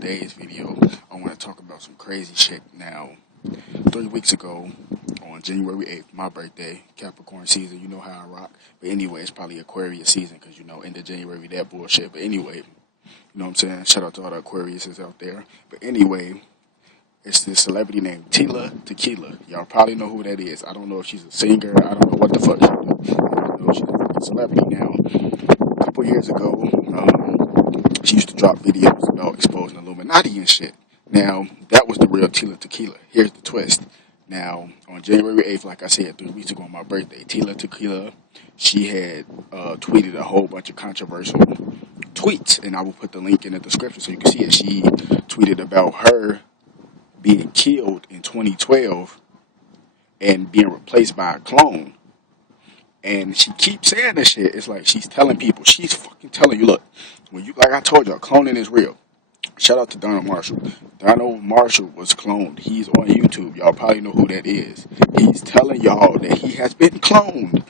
today's video, I want to talk about some crazy shit. Now, 3 weeks ago, on January 8th, my birthday, Capricorn season, you know how I rock. But anyway, it's probably Aquarius season because, end of January, that bullshit. But anyway, you know what I'm saying? Shout out to all the Aquariuses out there. But anyway, it's this celebrity named Tila Tequila. Y'all probably know who that is. I don't know if she's a singer. I don't know what the fuck she do. I don't know if she's a fucking celebrity now. A couple years ago, she used to drop videos about exposing Illuminati and shit. Now, that was the real Tila Tequila. Here's the twist. Now, on January 8th, like I said, 3 weeks ago on my birthday, Tila Tequila, she had tweeted a whole bunch of controversial tweets, and I will put the link in the description so you can see it. She tweeted about her being killed in 2012 and being replaced by a clone. And she keeps saying this shit. It's like she's telling people, she's fucking telling you, look, like I told y'all, cloning is real. Shout out to Donald Marshall. Donald Marshall was cloned. He's on YouTube. Y'all probably know who that is. He's telling y'all that he has been cloned.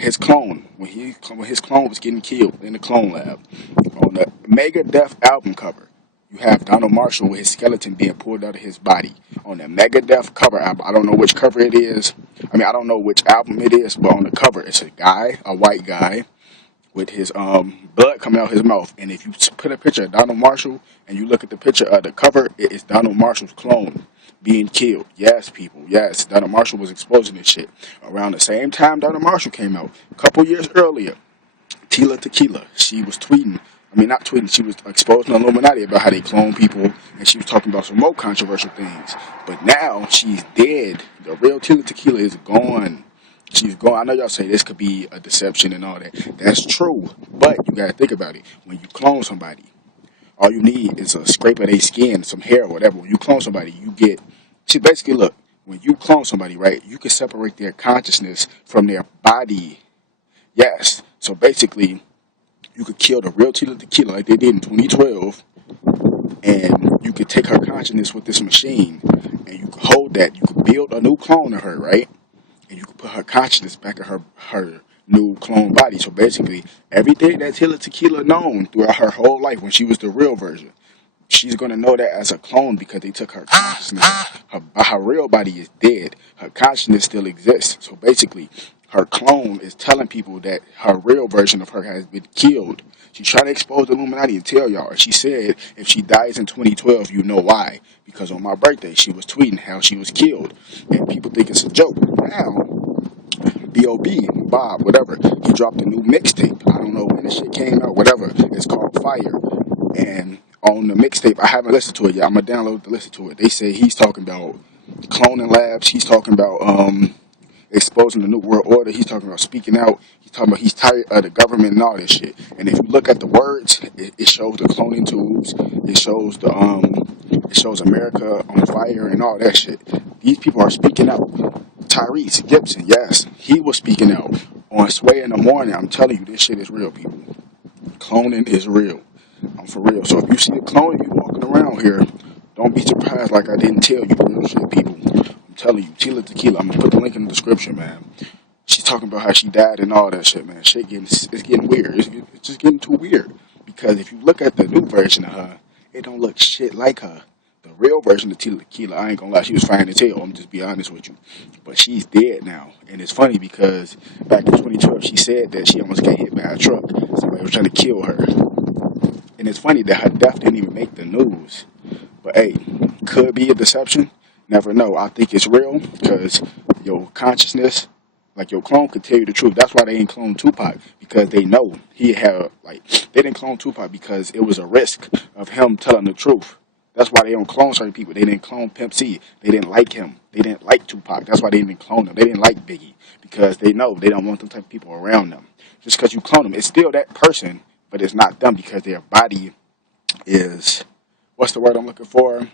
His clone, when his clone was getting killed in the clone lab, on the Megadeth album cover, you have Donald Marshall with his skeleton being pulled out of his body. On the Megadeth cover album, I don't know which cover it is. I don't know which album it is, but on the cover, it's a guy, a white guy, with his blood coming out his mouth. And if you put a picture of Donald Marshall and you look at the picture of the cover, it is Donald Marshall's clone being killed. Yes, people, yes, Donald Marshall was exposing this shit. Around the same time Donald Marshall came out, a couple years earlier, Tila Tequila, she was tweeting. Not tweeting, she was exposing the Illuminati about how they clone people, and she was talking about some more controversial things. But now she's dead. The real Tila Tequila is gone. She's gone. I know y'all say this could be a deception and all that. That's true, but you gotta think about it. When you clone somebody, all you need is a scrape of their skin, some hair or whatever. When you clone somebody, you get... See, basically, look, when you clone somebody, right, you can separate their consciousness from their body. Yes. So basically, you could kill the real Tila Tequila like they did in 2012, and you could take her consciousness with this machine, and you could hold that. You could build a new clone of her, right? And you could put her consciousness back in her new clone body. So basically, everything that Tila Tequila known throughout her whole life when she was the real version, she's going to know that as a clone because they took her consciousness. Her real body is dead. Her consciousness still exists. So basically, her clone is telling people that her real version of her has been killed. She's trying to expose the Illuminati and tell y'all. She said if she dies in 2012, you know why. Because on my birthday, she was tweeting how she was killed. And people think it's a joke. Now, B.O.B, Bob, whatever, he dropped a new mixtape. I don't know when this shit came out, whatever. It's called Fire. And on the mixtape, I haven't listened to it yet. I'm going to download to listen to it. They say he's talking about cloning labs. He's talking about exposing the New World Order. He's talking about speaking out. He's talking about he's tired of the government and all this shit. And if you look at the words, it shows the cloning tubes. It shows America on fire and all that shit. These people are speaking out. Tyrese Gibson, yes, he was speaking out on Sway in the Morning. I'm telling you, this shit is real, people. Cloning is real. I'm for real. So if you see a clone of you walking around here, don't be surprised like I didn't tell you real shit, people. I'm telling you, Tila Tequila, I'm going to put the link in the description, man. She's talking about how she died and all that shit, man. It's getting weird. It's just getting too weird. Because if you look at the new version of her, it don't look shit like her. The real version of Tila Tequila, I ain't gonna lie, she was fine as hell, I'm just be honest with you. But she's dead now. And it's funny because back in 2012, she said that she almost got hit by a truck. Somebody was trying to kill her. And it's funny that her death didn't even make the news. But hey, could be a deception. Never know. I think it's real because your consciousness, like your clone, could tell you the truth. That's why they ain't cloned Tupac, because they know he had, they didn't clone Tupac because it was a risk of him telling the truth. That's why they don't clone certain people. They didn't clone Pimp C. They didn't like him. They didn't like Tupac. That's why they didn't clone him. They didn't like Biggie because they know they don't want them type of people around them. Just because you clone them, it's still that person, but it's not them because their body is, what's the word I'm looking for?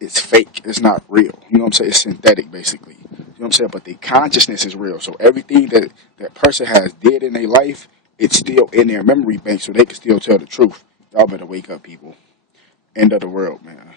It's fake. It's not real. You know what I'm saying? It's synthetic, basically. You know what I'm saying? But the consciousness is real. So everything that person has did in their life, it's still in their memory bank, so they can still tell the truth. Y'all better wake up, people. End of the world, man.